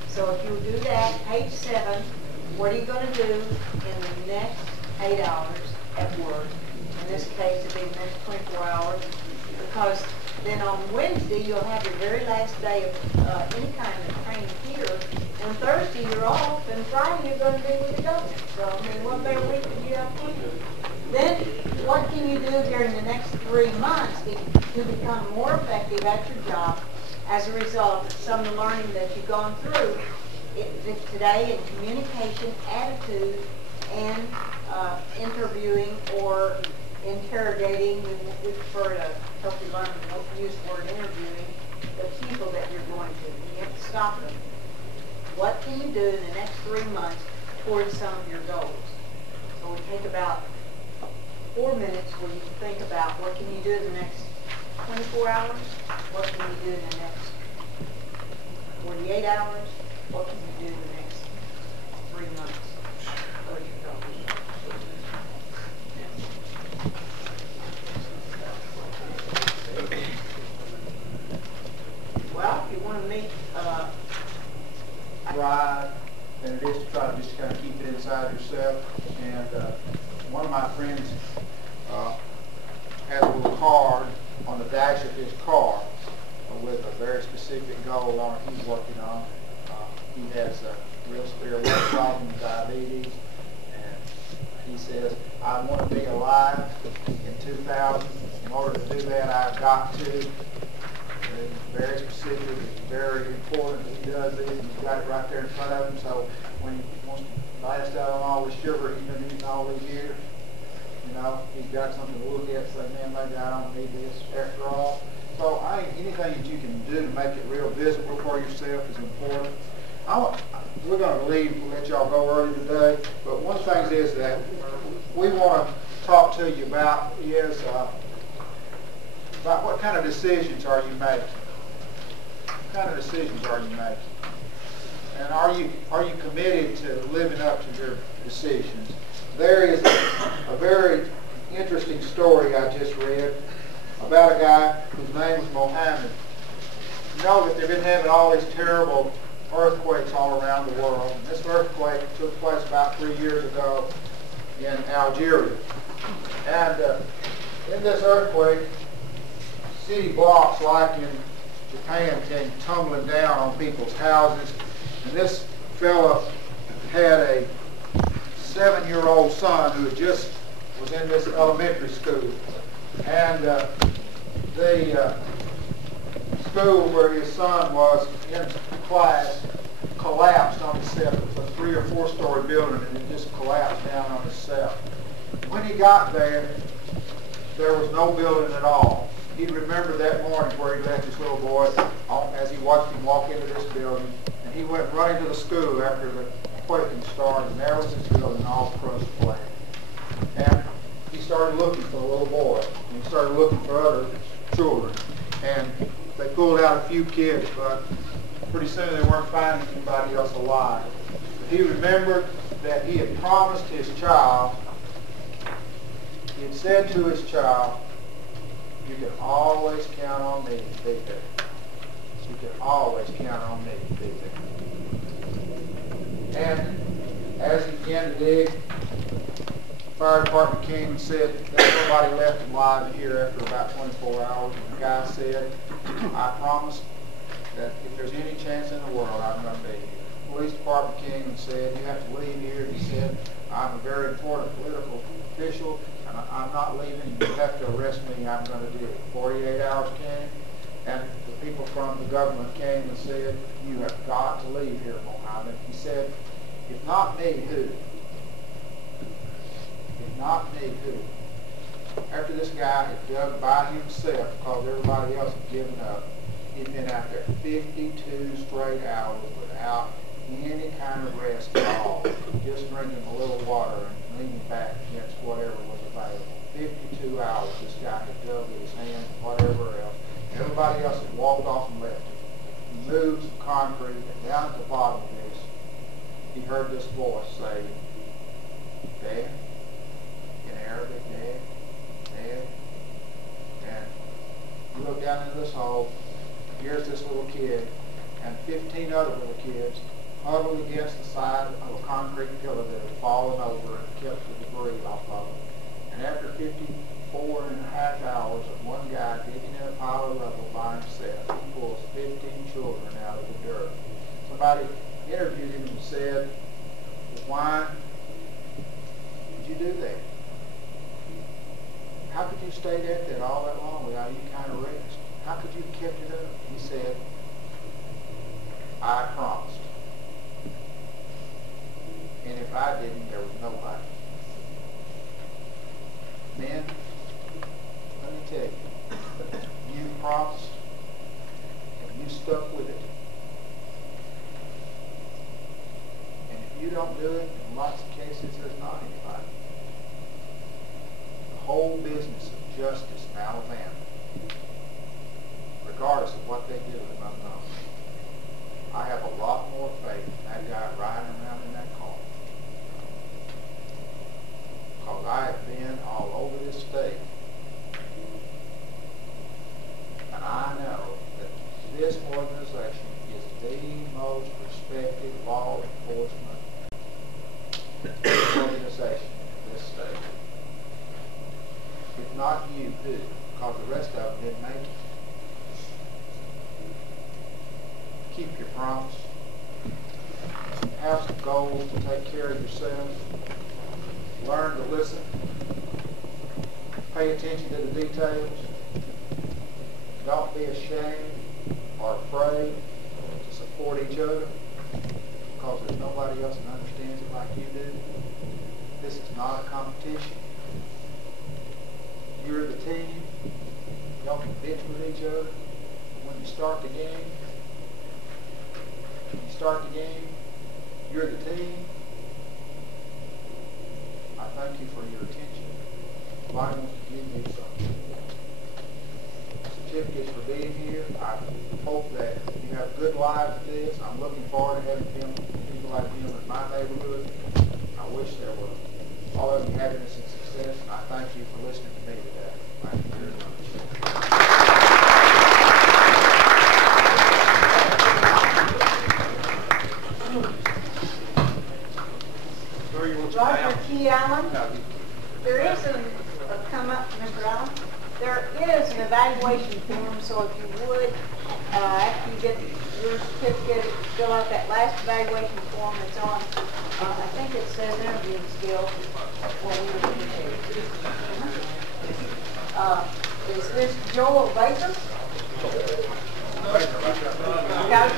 So if you do that, page 7, what are you going to do in the next 8 hours at work? In this case, it'll be the next 24 hours, because then on Wednesday, you'll have your very last day of any kind of training here. On Thursday, you're off, and Friday, you're going to be with the government. So, I mean, what better week than you have planned? Then, what can you do during the next 3 months to become more effective at your job as a result of some of the learning that you've gone through today in communication, attitude, and interviewing or interrogating. We prefer to help you learn to use the word interviewing the people that you're going to. You have to stop them. What can you do in the next 3 months towards some of your goals? So we take about 4 minutes where you can think about what can you do in the next 24 hours, what can you do in the next 48 hours, what can you do in the next 3 months. Those are your goals. Well, if you want to meet, Drive than it is to try to just kind of keep it inside yourself. And one of my friends has a little card on the dash of his car with a very specific goal on it he's working on. He has a real severe weight problem, diabetes, and he says, I want to be alive in 2000. In order to do that, I've got to. It's very specific, it's very important that he does this, and he's got it right there in front of him, so when he wants to blast out on all the sugar he's been eating all these years, you know, he's got something to look at and say, man, maybe I don't need this after all. So I think anything that you can do to make it real visible for yourself is important. We're going to leave, we'll let y'all go early today, but one of the things is that we want to talk to you about is about what kind of decisions are you making? What kind of decisions are you making? And are you committed to living up to your decisions? There is a very interesting story I just read about a guy whose name was Mohammed. You know that they've been having all these terrible earthquakes all around the world. And this earthquake took place about 3 years ago in Algeria. And in this earthquake, city blocks like in Japan came tumbling down on people's houses. And this fella had a 7-year-old son who just was in this elementary school. And the school where his son was in class collapsed on himself. It was a 3 or 4 story building, and it just collapsed down on himself. When he got there, there was no building at all. He remembered that morning where he left his little boy as he watched him walk into this building. And he went running to the school after the quaking started, and there was his building all crushed flat. And he started looking for the little boy, and he started looking for other children. And they pulled out a few kids, but pretty soon they weren't finding anybody else alive. But he remembered that he had promised his child, he had said to his child, you can always count on me to be there. You can always count on me to be there. And as he began to dig, the fire department came and said there's nobody left alive here after about 24 hours. And the guy said, I promise that if there's any chance in the world, I'm going to be here. The police department came and said, you have to leave here. He said, I'm a very important political official, and I'm not leaving. You have to arrest me. I'm going to do it. 48 hours came, and the people from the government came and said, you have got to leave here, Mohammed. He said, if not me, who? If not me, who? After this guy had dug by himself because everybody else had given up, he'd been out there 52 straight hours without any kind of rest at all, just drinking a little water and leaning back against whatever was available. 52 hours this guy had dug with his hands and whatever else. Everybody else had walked off and left him. He moved some concrete, and down at the bottom of this, he heard this voice say, Dad, in Arabic, Dad, Dad. And you look down into this hole, here's this little kid, and 15 other little kids huddled against the side of a concrete pillar that had fallen over and kept the debris off of it. And after 54 and a half hours of one guy digging in a pile of rubble by himself, he pulls 15 children out of the dirt. Somebody interviewed him and said, why did you do that? How could you stay at that all that long without any kind of rest? How could you have kept it up? He said, I promised. whole business of justice in Alabama, regardless of what they do with unknown. I have a lot more faith in that guy riding around in that car. Because I have been all over this state. And I know that this organization is the most respected law enforcement organization in this state. If not you, who? Because the rest of them didn't make it. Keep your promise. Have some goals to take care of yourself. Learn to listen. Pay attention to the details. Don't be ashamed or afraid to support each other because there's nobody else that understands it like you do. This is not a competition. You're the team. Y'all compete with each other. When you start the game, you're the team. I thank you for your attention. Somebody wants to give me some certificates for being here. I hope that you have good lives at this. I'm looking forward to having people like him in my neighborhood. I wish there were all of you happiness and success, and I thank you for listening to me today. Thank you very much. Roger T. Allen, there is come up, Mr. Allen, there is an evaluation form, so if you would, after you get your certificate, fill out that last evaluation form that's on, I think it says interviewing skills. Is this Joel Baker? Got it?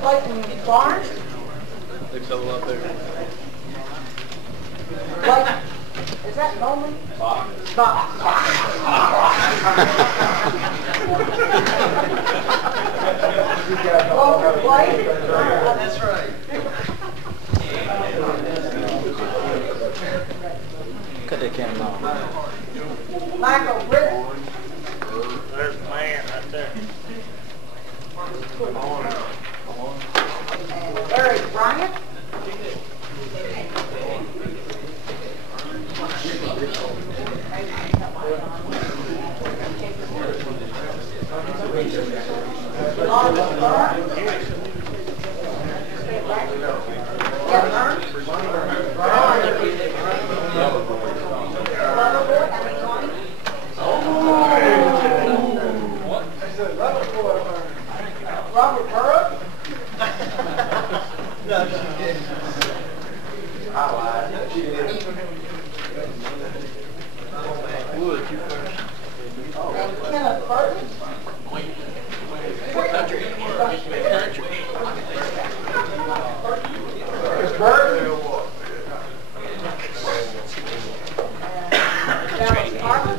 Clayton Barnes? Looks a lot bigger. Clayton, is that Bowman? Bob. Walter White? That's right. Cut that camera off. Michael Britton? There's the man right there. And Eric Bryant? Robert Burns? Yeah, Robert Burrow? No, she didn't. I lied. She didn't. Wood, you first. And Kenneth Burton? Ms. Burton? Dallas Harper?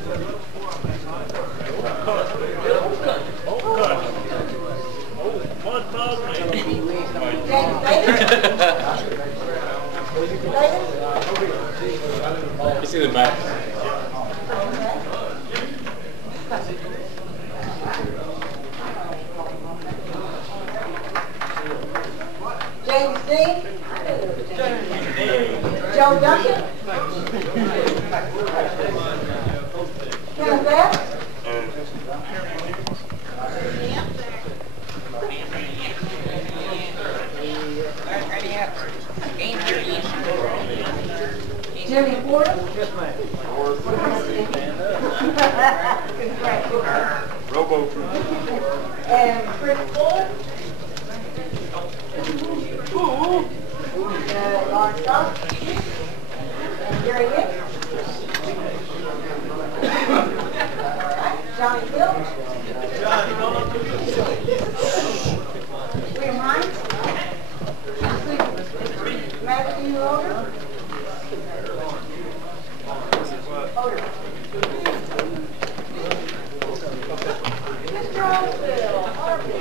James Davis? You see the back. James Dean? Joe Duncan? Kenneth Beth? Jimmy Porter? Yes, ma'am. Congratulations. Robo. And Chris Fuller? Lawrence Scott? And Gary Hicks? Johnny Hill? William Hines? Matthew Loder? Mr. Oswald, Harvey.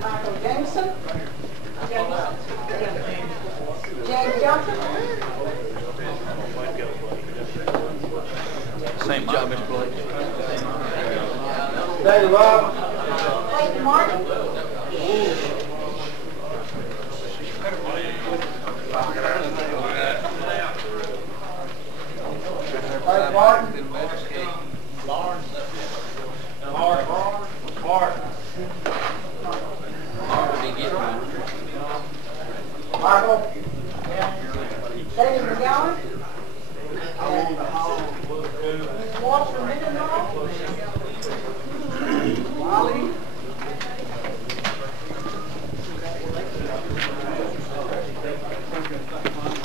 Michael Jameson. James Johnson. Same job, Mr. Blake. David Rob. Clayton Martin. David Martin. Michael. David McGowan. Walter Mendenhall. Wally.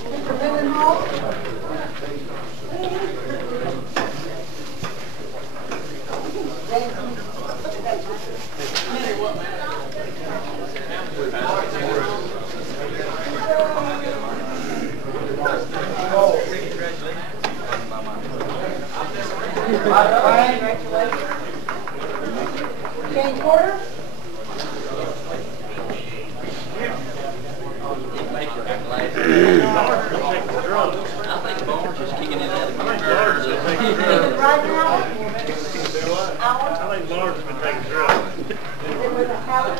Mr. Mendenhall. James Porter. I think Barnes is kicking it out of David Ridenhour. Alan. I think Lawrence has been taking drugs. David Howard.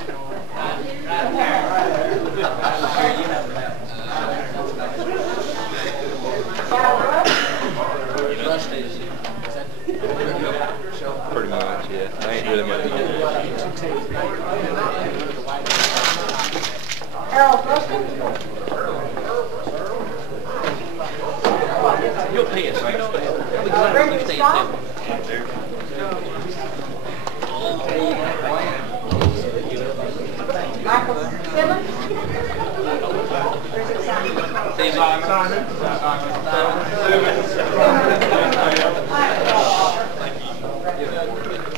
Pretty much, yeah. I ain't really much. Harold Rustin. You'll pay us. Brendan Scott. Michael Simmons.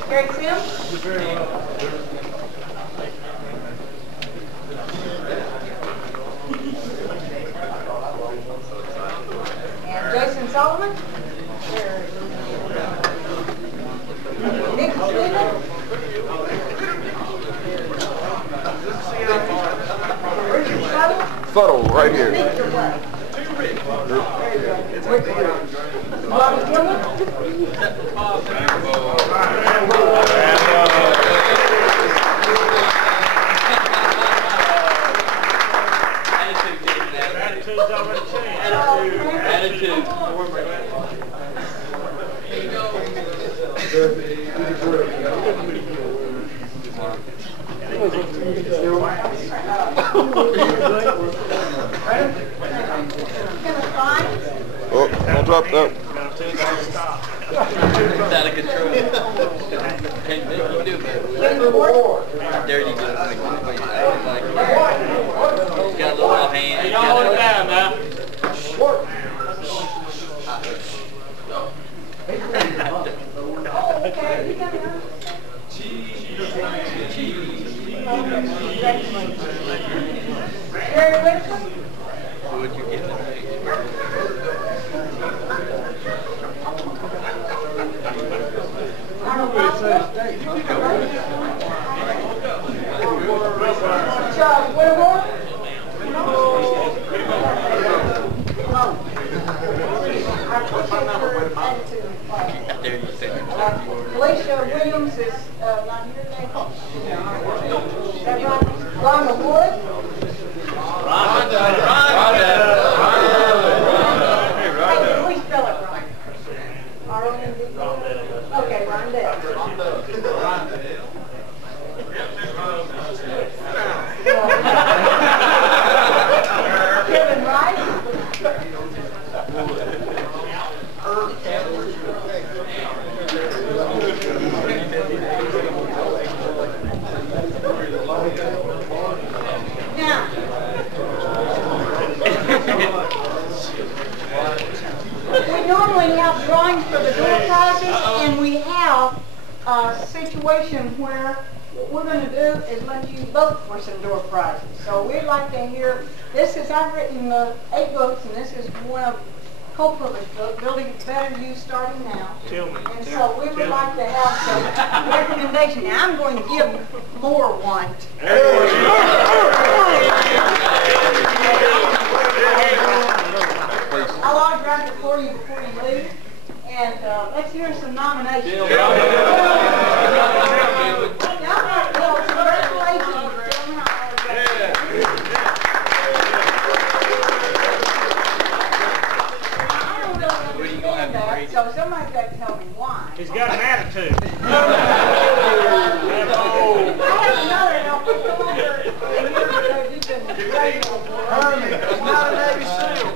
Greg Sims. And Jason Solomon. Nick Stevens. Richard Subtle. Subtle, right here. Victor Way. Robbie Gilman. Attitude's already changed. Attitude. Oh, don't drop that. It's out of control. Can't make you do it. There you go. He's got a little off hand. He's got a little down now. Jerry Whitson. Would you get Arnold Boswell. Charles Whittemore. I appreciate your attitude. there? You said Alicia Williams is not here today. Is that right? Rhonda Wood. Hey, can we spell it right? R-O-N-D-A? Okay, Rondell. Kevin Wright. Now, we normally have drawings for the door prizes, and we have a situation where what we're going to do is let you vote for some door prizes. So we'd like to hear, I've written 8 books, and this is one of Copeland is building better use starting now. Tillman. And so we would like to have some recommendation. Now, I'm going to give more one. I'll autograph it for you before you leave. And let's hear some nominations. So somebody's got to tell me why. He's got an attitude. I have another, and I'll put you over here because you've been great on board. Herman, it's not a Navy SEAL.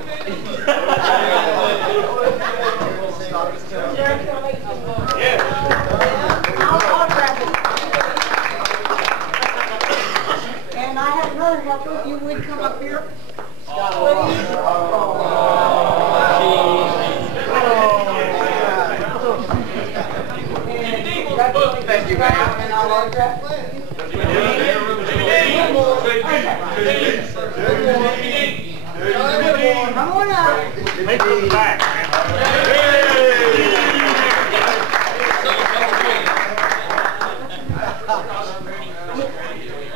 Jerry, can I make some more? I'll autograph it. And I have another helper, if you would come up here. Thank you, man. And I'll autograph it. Come on up. Make it back, man.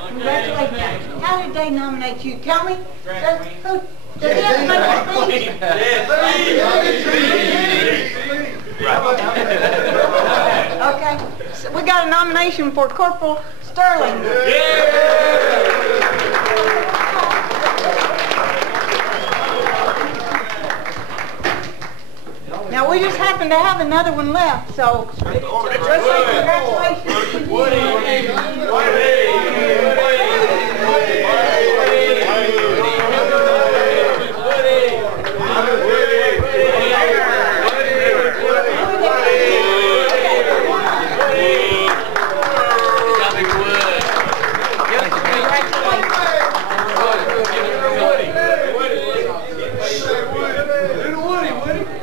Congratulations. How did they nominate you? Tell me. Does he have to make a speech? Okay. So we got a nomination for Corporal Sterling. Now we just happen to have another one left, so let's say congratulations to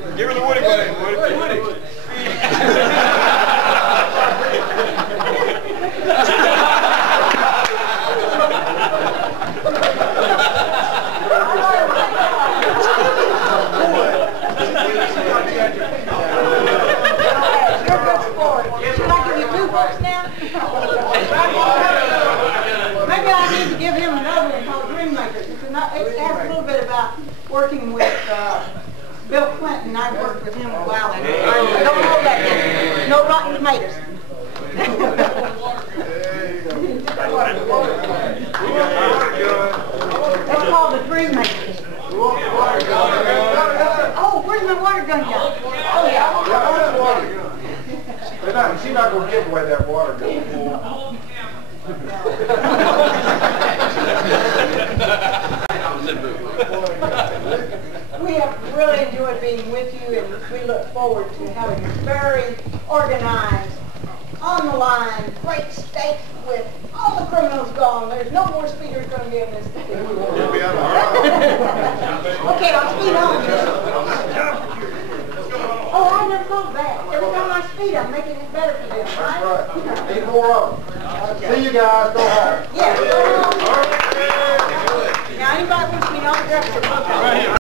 Give her the Woody, Woody. Maybe I need to give him another one called Dreammakers. It has a little bit about working with Bill Clinton. I worked with him a while ago. I don't know that yet. No rotten tomatoes. That's called the Dreammakers. Oh, where's my water gun gun? Oh, yeah. She's not going to give away that water gun. We have really enjoyed being with you, and we look forward to having a very organized, on the line, great state with all the criminals gone. There's no more speeders going to be in this state. Okay, I'll speed on. Oh, I never thought of that. Every time I speed, I'm making it better for them, right? That's right. Need more of them. See you guys. Go home. Yes. Now, anybody wants me to autograph it?